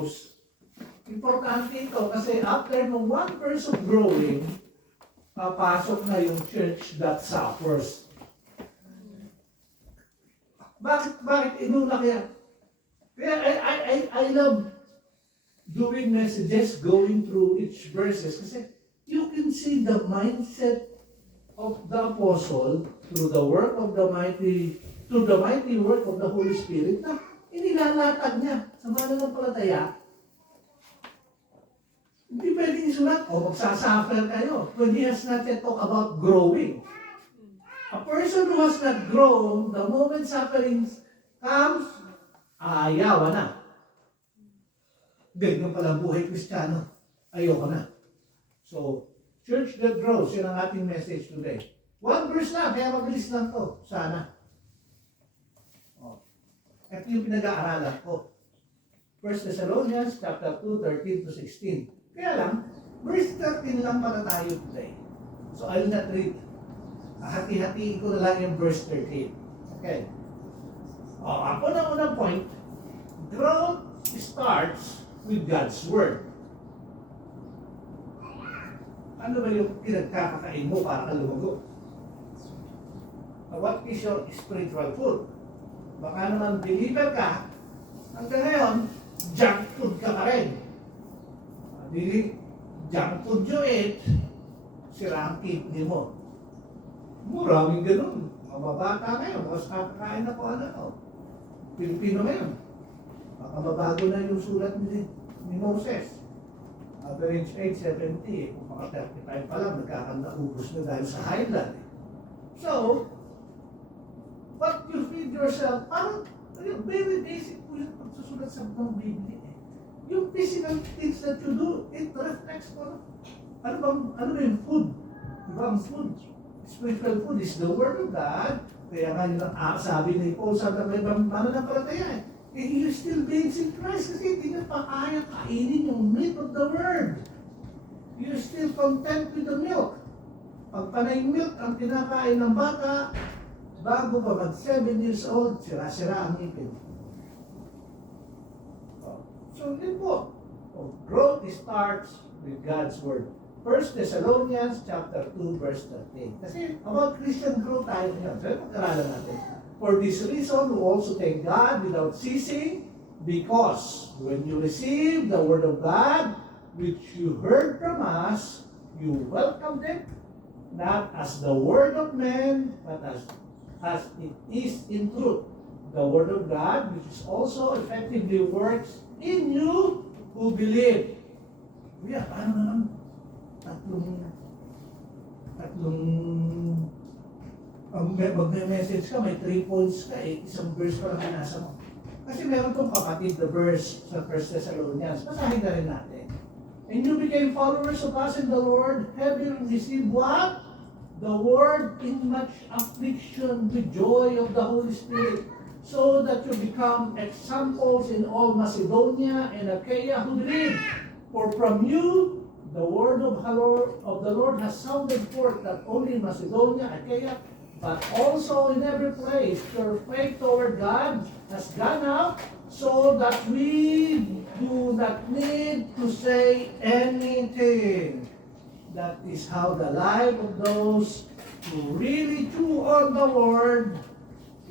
grows. Importante ito kasi after nung one person growing, papasok na yung church that suffers. Bakit inuna kaya? Kaya I love doing messages, going through each verses kasi you can see the mindset of the apostle through the work of the mighty, through the mighty work of the Holy Spirit na inilalatag niya sa mananampalataya. Hindi pwedeng isulat, magsasuffer kayo when he has not yet talked about growing. A person who has not grown, the moment suffering comes, ayaw na. Ganyan pala buhay Kristiyano. Ayoko na. So, church that grows, yun ang ating message today. One verse lang, kaya mabilis lang to. Sana. Ito yung pinag-aaralan ko. 1 Thessalonians chapter 2, 13 to 16. Kaya lang, verse 13 lang para tayo today. So, I will not read. Hati-hatiin ko na lang yung verse 13. Okay. Ako na unang point, growth starts with God's Word. Ano ba yung pinagkakakain mo para ka lumago? What is your spiritual food? Baka naman believer ka, hanggang ngayon, junk food ka pa rin. Junk food you eat, sira ang kidney mo. Maraming ganun. Mababata ngayon, mas kakakain na po ano. Pilipino ngayon. Makababago na yung sulat ni Moses. Average age 70, kung mga 35 pa lang, nagkakanaubos na dahil sa highland. So, what you feed yourself, parang very basic po yung pagsusulat sa mga Biblia. Yung physical things that you do, it reflects po. Ano ba yung food? Diba ang food? Spiritual food is the Word of God. Kaya nga yun ang sabi ni Paul sa mananampalataya. You still babes in Christ kasi hindi na pa kaya kainin yung meat of the Word. You're still content with the milk. Pag panay milk ang kinakain ng bata, bago pa mag 7 years old, sira-sira ang ngipin. So yun po. Growth starts with God's Word. 1 Thessalonians chapter 2 verse 13. Kasi about Christian growth tayo ngayon. So pag-aralan natin. For this reason, we also thank God without ceasing, because when you receive the Word of God, which you heard from us, you welcomed it, not as the word of man, but as it is in truth. The Word of God, which is also effectively works in you who believe. Kuya, paano naman? Mag-message ka, may 3 points ka isang verse pa lang binasa mo. Kasi meron tong kapatid na verse sa 1 Thessalonians. Basahin na rin natin. And you became followers of us in the Lord, having received what? The word in much affliction with joy of the Holy Spirit, so that you become examples in all Macedonia and Achaia who believe. For from you, the word of the Lord has sounded forth, not only in Macedonia, Achaia, but also in every place. Your faith toward God has gone out, so that we do not need to say anything. That is how the life of those who really chew on the Word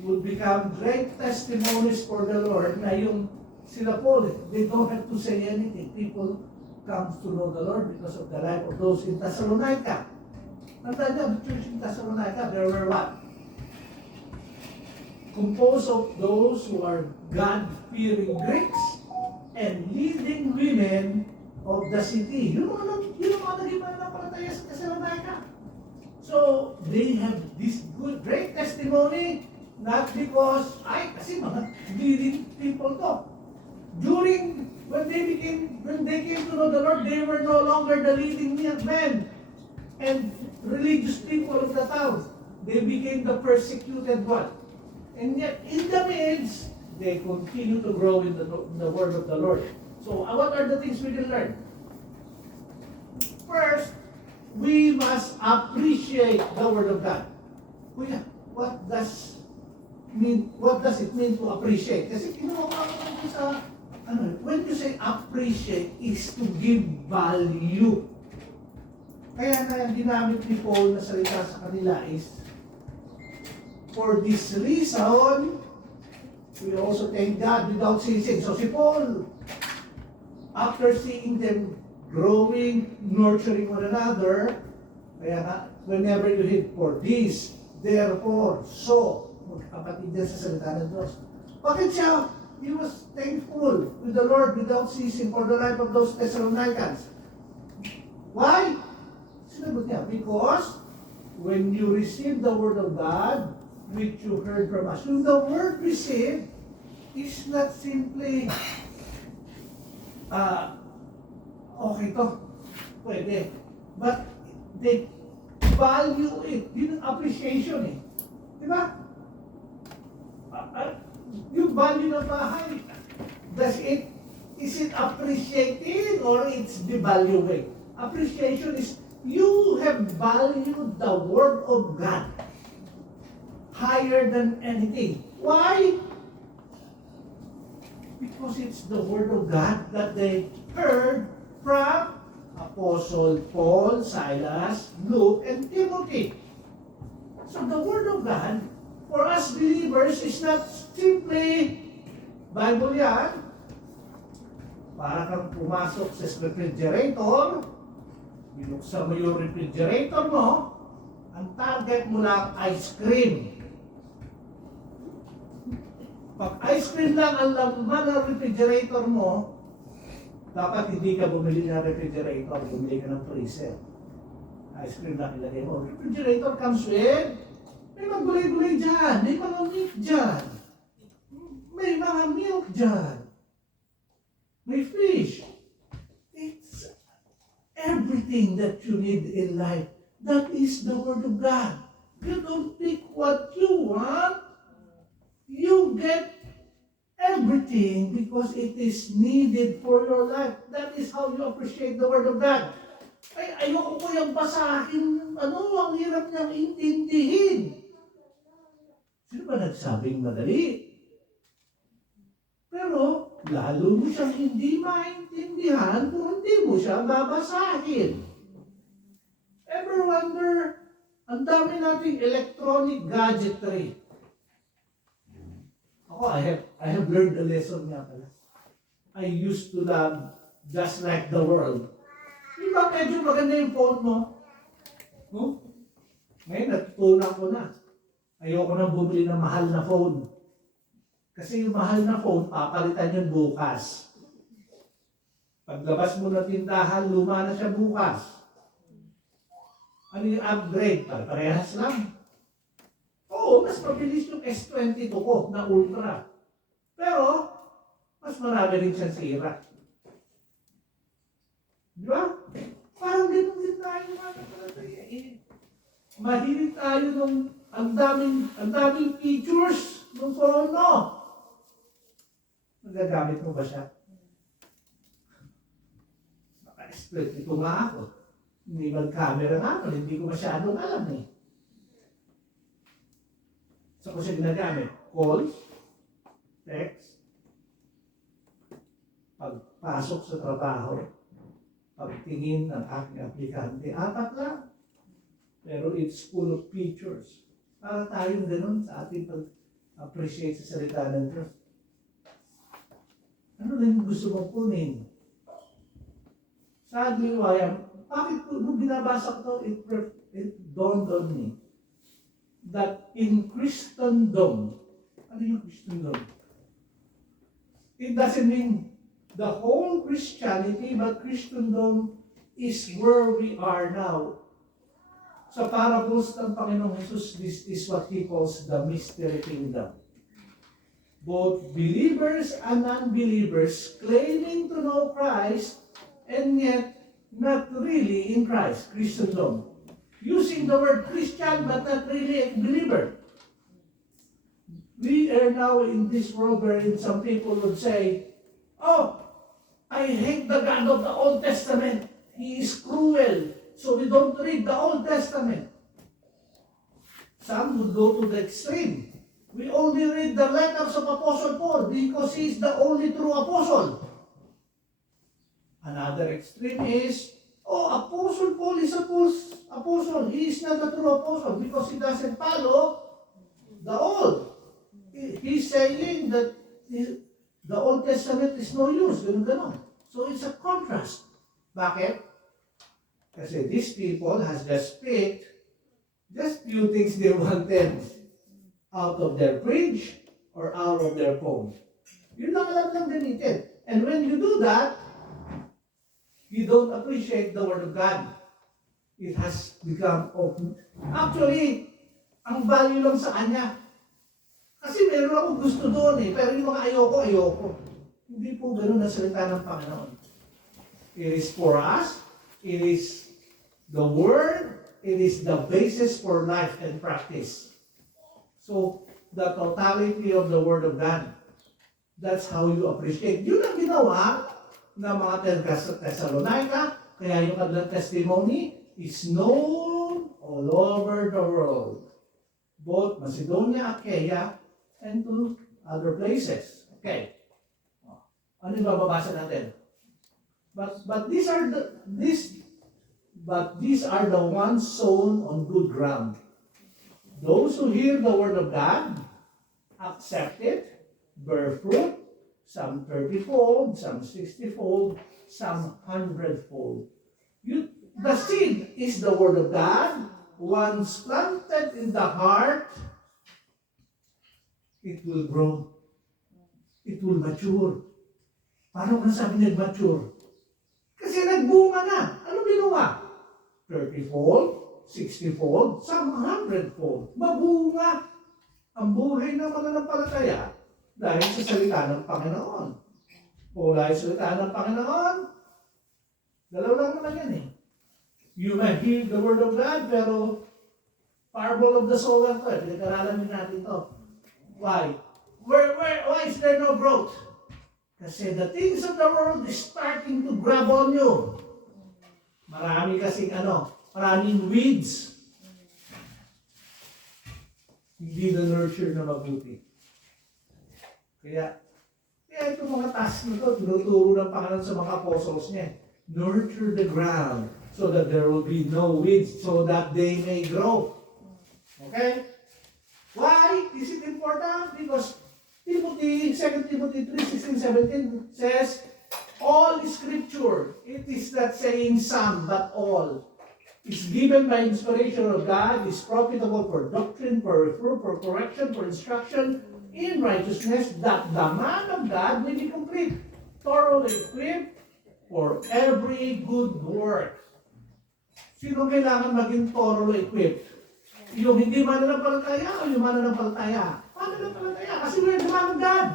would become great testimonies for the Lord. Na yung sila Paul, they don't have to say anything. People comes to know the Lord because of the life of those in Thessalonica. Tandaan niyo, the church in Thessalonica, there were what? Composed of those who are God-fearing Greeks and leading women of the city. Yun ang naging mananampalataya sa Thessalonica. So, they have this good, great testimony, not because, kasi mga leading people to. When they came to know the Lord, they were no longer the leading men and religious people of the town. They became the persecuted one. And yet, in the midst, they continue to grow in the word of the Lord. So, what are the things we can learn? First, we must appreciate the word of God. Kuya, what does it mean to appreciate? Kasi kinuha ko sa when you say appreciate, is to give value. Kaya na ginamit ni Paul na salita sa kanila is, for this reason, we also thank God without ceasing. So si Paul, after seeing them growing, nurturing one another, kaya nga, whenever you read for this, therefore, so, magkapatid din sa salita ng Diyos. Bakit siya? He was thankful with the Lord without ceasing for the life of those Thessalonians. Why? Sinagot niya, because when you receive the Word of God, which you heard from us, yung the Word received is not simply, okay to, pwede. But they value it. Yun ang appreciation eh. Di ba? Yung value ng bahay, is it appreciated or it's devaluing? Appreciation is you have valued the Word of God higher than anything. Why? Because it's the Word of God that they heard from Apostle Paul, Silas, Luke, and Timothy. So the Word of God for us believers is not simply Bible yan. Para kang pumasok sa refrigerator, binuksan mo yung refrigerator mo, ang target mo lang ice cream. Pag ice cream lang ang laman ng refrigerator mo, dapat hindi ka bumili ng refrigerator, bumili ka ng freezer. Ice cream lang ilagay mo. Refrigerator comes with, may mga gulay-gulay dyan, may mga meat dyan, may mga milk dyan, may fish. It's everything that you need in life. That is the Word of God. You don't pick what you want. You get everything because it is needed for your life. That is how you appreciate the Word of God. Ay, ayoko ko yung basahin, ang hirap niyang intindihin. Sino ba nagsabing madali? Pero, lalo mo siyang hindi maintindihan kung hindi mo siya babasahin. Ever wonder, ang dami nating electronic gadgetry. Ako, I have learned a lesson nga pala. I used to love just like the world. Di ba medyo maganda yung phone mo? No? Ngayon, natutunan ko na. Ayoko nang bumili ng mahal na phone. Kasi yung mahal na phone, papalitan yun bukas. Paglabas mo ng tindahan, luma na siya bukas. Ano yung upgrade? Parehas lang. Oo, mas mabilis yung S22 ko na Ultra. Pero, mas marami rin siyang sira. Di ba? Parang ganun din tayo mga kapatid. Mahilig tayo ng ang daming features ng phone mo. Nagagamit mo ba siya? Naka-split ito nga ako. Hindi mag-camera nga ako, hindi ko masyadong alam eh. So, kung siya ginagamit, calls, text, pagpasok sa trabaho, pagtingin ng aking aplikante, 4 lang. Pero it's full of features. Para tayong ganun sa ating pag-appreciate sa salita ng Diyos. Ano lang yung gusto mong kunin? Sadly, bakit nung binabasa ko ito, it dawned on me that in Christendom, ano yung Christendom? It doesn't mean the whole Christianity, but Christendom is where we are now. Sa parables ng Panginoong Jesus, this is what He calls the mystery kingdom. Both believers and unbelievers claiming to know Christ and yet not really in Christ, Christendom. Using the word Christian but not really a believer. We are now in this world wherein some people would say, oh, I hate the God of the Old Testament. He is cruel. So we don't read the Old Testament. Some would go to the extreme. We only read the letters of Apostle Paul because he is the only true apostle. Another extreme is, oh, Apostle Paul is apostle. He is not a true apostle because he doesn't follow the old. He's saying that the Old Testament is no use. Ganun. So it's a contrast. Bakit? Kasi these people has just picked just few things they wanted out of their fridge or out of their phone. Yun lang alam lang gamitin. And when you do that, you don't appreciate the Word of God. It has become open. Actually, ang value lang sa kanya. Kasi meron akong gusto doon pero yung mga ayoko. Hindi po ganun na salita ng Panginoon. It is for us. It is the Word. It is the basis for life and practice. So, the totality of the Word of God. That's how you appreciate. Yun ang ginawa ng mga Thessalonica, kaya yung kanilang testimony is known all over the world. Both Macedonia, Achaia, and to other places. Okay. Ano yung bababasa natin? But these are the ones sown on good ground. Those who hear the word of God, accept it, bear fruit, some 30-fold, some 60-fold, some 100-fold. The seed is the word of God. Once planted in the heart, it will grow. It will mature. Paano ka sabi nag-mature? Kasi nagbunga na. Ano ginawa? 30-fold, 60-fold, some 100-fold. Mabunga ang buhay ng mananampalataya dahil sa salita ng Panginoon. O dahil sa salita ng Panginoon, dalaw lang naman yan You may hear the word of God, pero parable of the sower to pinag-aralan natin to. Why? Why is there no growth? Kasi the things of the world is starting to grab on you. Maraming weeds. Hindi na nurture na mabuti. Kaya itong mga task na ito, tinuturo ng Panginoon sa mga apostles niya. Nurture the ground so that there will be no weeds, so that they may grow. Okay? Why is it important? Because 2 Timothy 3:16-17 says, all Scripture, it is not saying some, but all, is given by inspiration of God, is profitable for doctrine, for reproof, for correction, for instruction in righteousness, that the man of God may be complete, thoroughly equipped for every good work. Sino kailangan maging thoroughly equipped? Yung hindi mananampalataya o yung mananampalataya? Mananampalataya, kasi we're the man of God.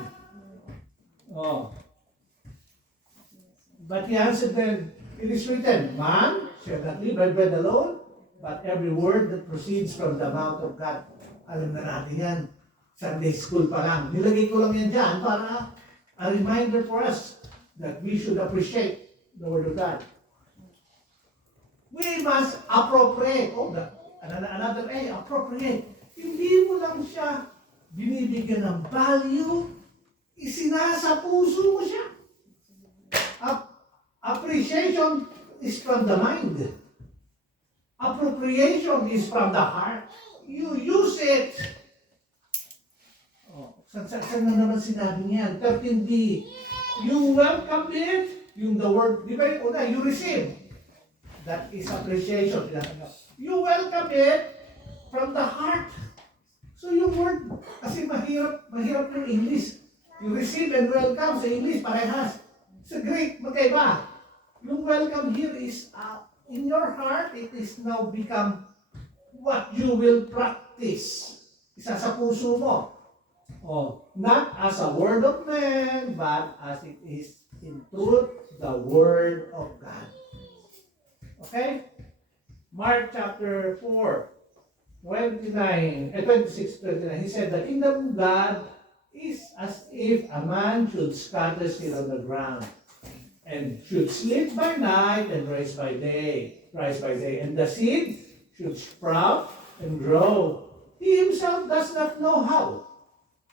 But he answered them, it is written, man shall not live by bread alone, but every word that proceeds from the mouth of God. Alam na natin yan. Sunday school pa lang. Nilagay ko lang yan dyan para a reminder for us that we should appreciate the Word of God. We must appropriate. Another A, appropriate. Hindi mo lang siya binibigyan ng value, isinasa puso mo siya. Appreciation is from the mind. Appropriation is from the heart. You use it. Saan na naman sinabi niyan? 13b. You welcome it. Yung the word, di ba yung una, you receive. That is appreciation. You welcome it from the heart. So yung word, kasi mahirap yung English. You receive and welcome sa English, parehas. Sa Greek, magkaiba. Yung welcome here is, in your heart, it is now become what you will practice. Isa sa puso mo. Not as a word of man, but as it is in truth, the word of God. Okay? Mark chapter 4, 26-29. He said, the kingdom of God is as if a man should scatter seed on the ground, and should sleep by night and rise by day. And the seed should sprout and grow. He himself does not know how.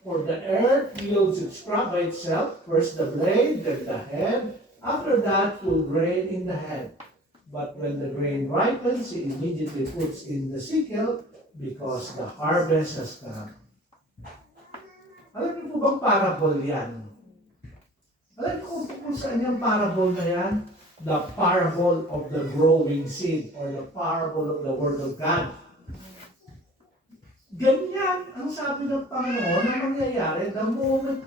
For the earth yields its crop by itself, first the blade, then the head, After that, will grain in the head. But when the grain ripens, he immediately puts in the sickle because the harvest has come. Alam niyo po bang parable yan? Alam niyo kung saan yung parable na yan? The parable of the growing seed or the parable of the Word of God. Ganyan ang sabi ng Panginoon na mangyayari the moment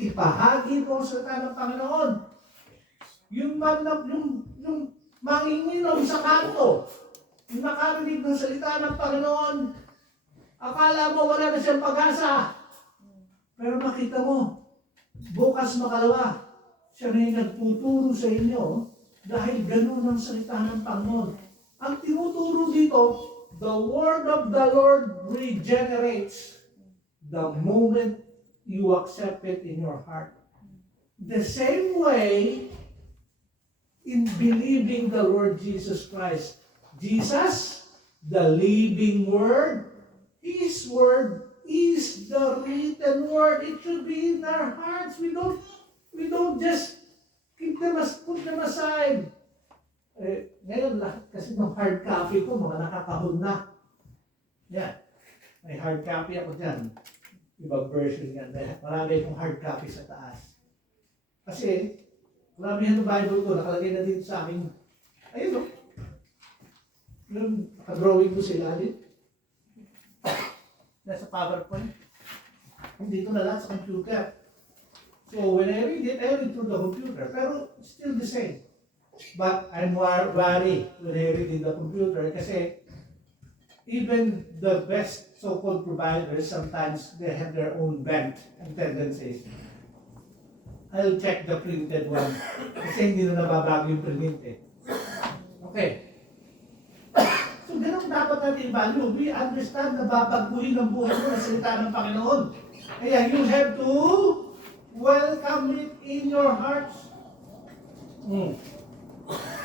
ipahagi mo sa salita ng Panginoon. Yung manginginom sa kanto, yung nakarinig ng salita ng Panginoon, akala mo wala na siyang pag-asa. Pero makita mo, bukas makalawa, siya na yung nagtuturo sa inyo dahil ganun ang salita ng Panginoon. Ang tinuturo dito, the word of the Lord regenerates the moment you accept it in your heart. The same way in believing the Lord Jesus Christ. Jesus, the living Word, His Word is the written Word. It should be in our hearts. We don't just put them aside. Ngayon, lahat kasi ng hard copy ko, mga nakakahon na. Yan. May hard copy ako dyan. Ibang version yan. Marami akong hard copy sa taas. Kasi, maramihan ng Bible ko, nakalagay na dito sa akin. Ayun o. Yung nakadrawing ko sila din. Nasa PowerPoint. Dito na lang sa computer. So, when I read it, I read through the computer. Pero, still the same. But I'm worried when I read in the computer kasi even the best so-called providers, sometimes they have their own bent and tendencies. I'll check the printed one kasi hindi na nababago yung print eh. Okay. So, ganun dapat natin i-value. We understand na babaguhin ang buhay mo na salita ng Panginoon. Kaya you have to welcome it in your hearts.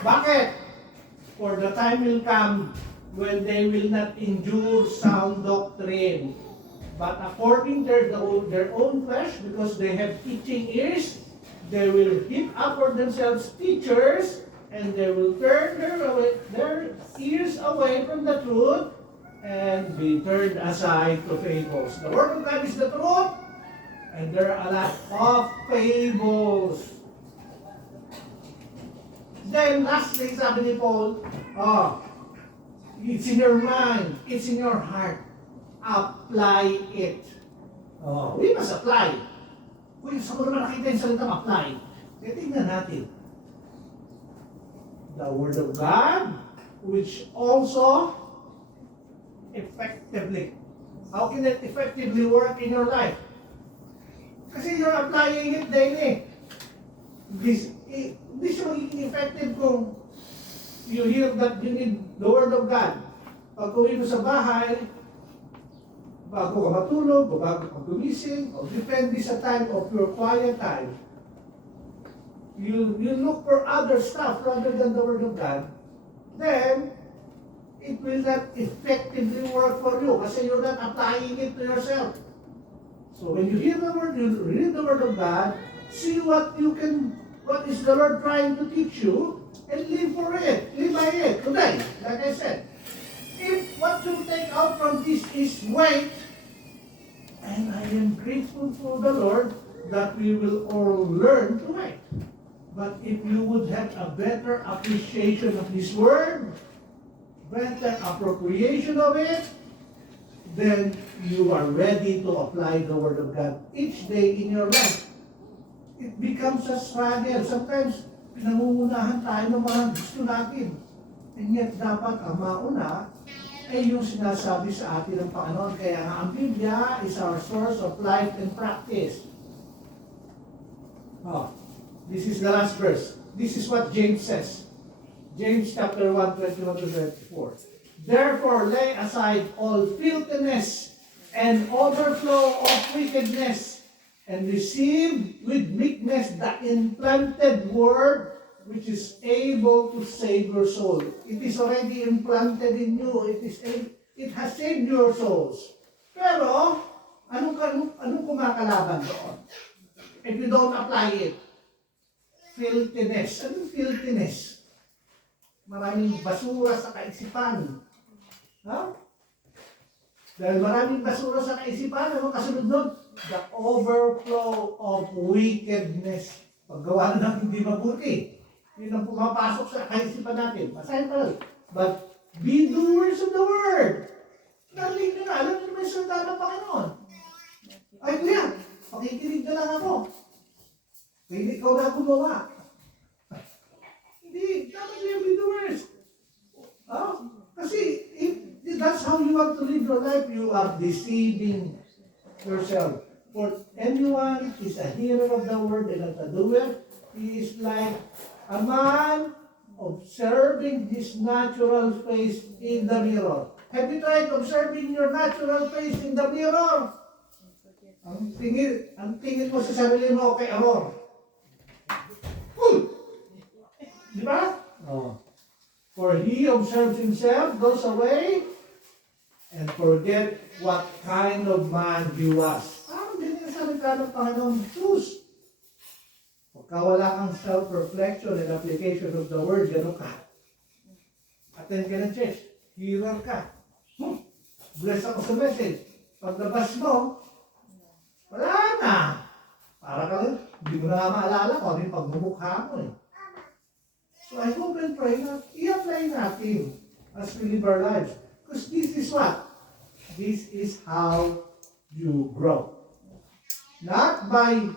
Bakit? For the time will come when they will not endure sound doctrine, but according to their own flesh, because they have itching ears, they will heap up for themselves teachers, and they will turn their ears away from the truth and be turned aside to fables. The Word of God is the truth, and there are a lot of fables. Then lastly, sabi ni Paul, it's in your mind, it's in your heart. Apply it. We must apply. Kung saan mo naman nakita yung salitang apply, tingnan natin. The Word of God, which also effectively. How can it effectively work in your life? Kasi you're applying it daily. Hindi siya magiging effective kung you hear that you need the Word of God. Pag uwi mo sa bahay, bago ka matulog, o bago ka gumising, o depende sa time of your quiet time, you look for other stuff rather than the Word of God, then it will not effectively work for you kasi you're not applying it to yourself. So when you hear the Word, you read the Word of God, see what is the Lord trying to teach you, and live for it. Live by it today, like I said. If what you take out from this is wait, and I am grateful for the Lord that we will all learn to wait. But if you would have a better appreciation of this Word, better appropriation of it, then you are ready to apply the Word of God each day in your life. It becomes a struggle. Sometimes, pinangungunahan tayo ng mga gusto natin. And yet, dapat ang mauna ay yung sinasabi sa atin ng Panginoon. Kaya nga, ang Biblia is our source of life and practice. This is the last verse. This is what James says. James chapter 1, 21 to 24. Therefore, lay aside all filthiness and overflow of wickedness, and receive with meekness the implanted word which is able to save your soul. It is already implanted in you. It has saved your souls. Pero, anong kumakalaban doon? If you don't apply it. filthiness. Anong filthiness? Maraming basura sa kaisipan. Ha? Dahil maraming basura sa kaisipan, ano kasunod nun? The overflow of wickedness. Paggawa na ng hindi mabuti. Yun ang pumapasok sa kaisipan natin. Basahin pa lang. But be doers of the word. Narinig nyo na, alam nyo naman yung salita ng Panginoon. Ay, kuya, pakikinig na lang ako. Kaya ikaw na gumawa. Hindi, dapat nyo yung be doers. Kasi if that's how you want to live your life, you are deceiving yourself. For anyone is a hearer of the word and not a doer, he is like a man observing his natural face in the mirror. Have you tried observing your natural face in the mirror? Ang tingin mo sa sarili mo, okay, error. Di ba? Oh. For he observes himself, goes away, and forget what kind of man he was. Parang ganyan salita ng Panginoon Jesus. Pagka wala kang self-reflection and application of the word, gano'n ka. Attend ka ng church, hearer ka. Bless ako sa message. Paglabas mo, wala na. Para ka lang, hindi mo na maalala kung ano yung pagmumukha mo eh. So I hope and pray na i-apply natin as we live our lives. Because this is what? This is how you grow. Not by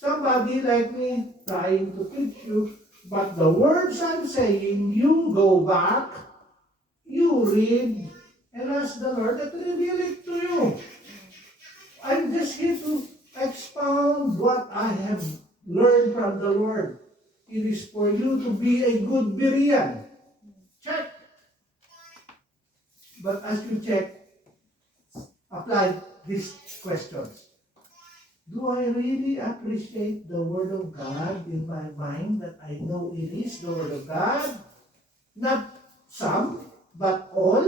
somebody like me trying to teach you, but the words I'm saying, you go back, you read, and ask the Lord to reveal it to you. I'm just here to expound what I have learned from the Lord. It is for you to be a good Berean. Check. But as you check, apply these questions. Do I really appreciate the Word of God in my mind that I know it is the Word of God? Not some, but all.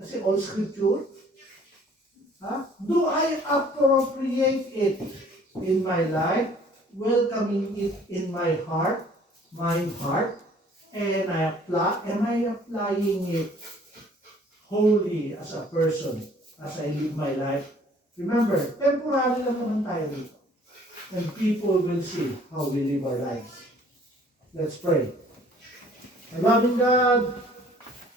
Kasi all Scripture. Do I appropriate it in my life? Welcoming it in my heart, and am I applying it wholly as a person, as I live my life? Remember, temporary lang naman tayo dito. And people will see how we live our lives. Let's pray. Our loving God,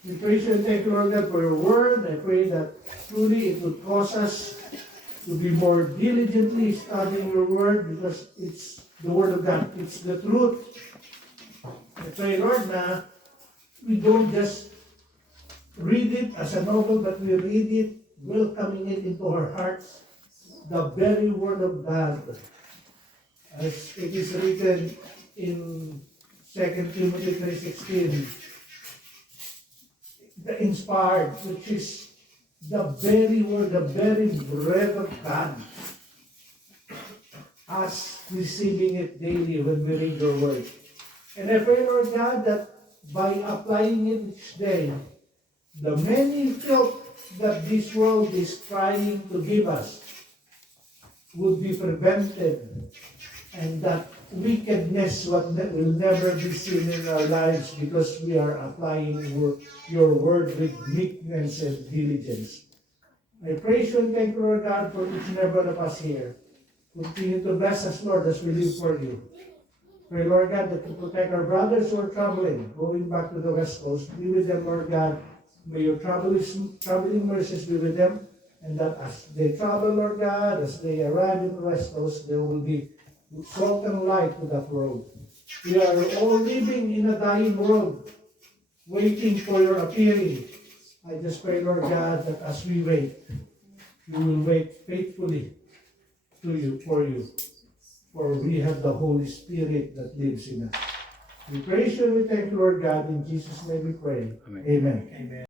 we praise you and thank you, Lord God, for your word. I pray that truly it would cause us to be more diligently studying your word because it's the word of God. It's the truth. I pray, Lord, na we don't just read it as a novel, but we read it, welcoming it into our hearts, the very word of God. As it is written in 2 Timothy 3:16, the inspired, which is the very word, the very breath of God, us receiving it daily when we read your word. And I pray, Lord God, that by applying it each day, the many filth that this world is trying to give us would be prevented, and that wickedness will never be seen in our lives because we are applying your word with meekness and diligence. I praise you and thank you, Lord God, for each and every one of us here. Continue to bless us, Lord, as we live for you. Pray, Lord God, that you protect our brothers who are traveling, going back to the West Coast. Be with them, Lord God. May your traveling mercies be with them, and that as they travel, Lord God, as they arrive in the West Coast, there will be salt and light to that world. We are all living in a dying world, waiting for your appearing. I just pray, Lord God, that as we wait, we will wait faithfully to you, for we have the Holy Spirit that lives in us. We praise you and we thank you, Lord God. In Jesus' name we pray. Amen. Amen.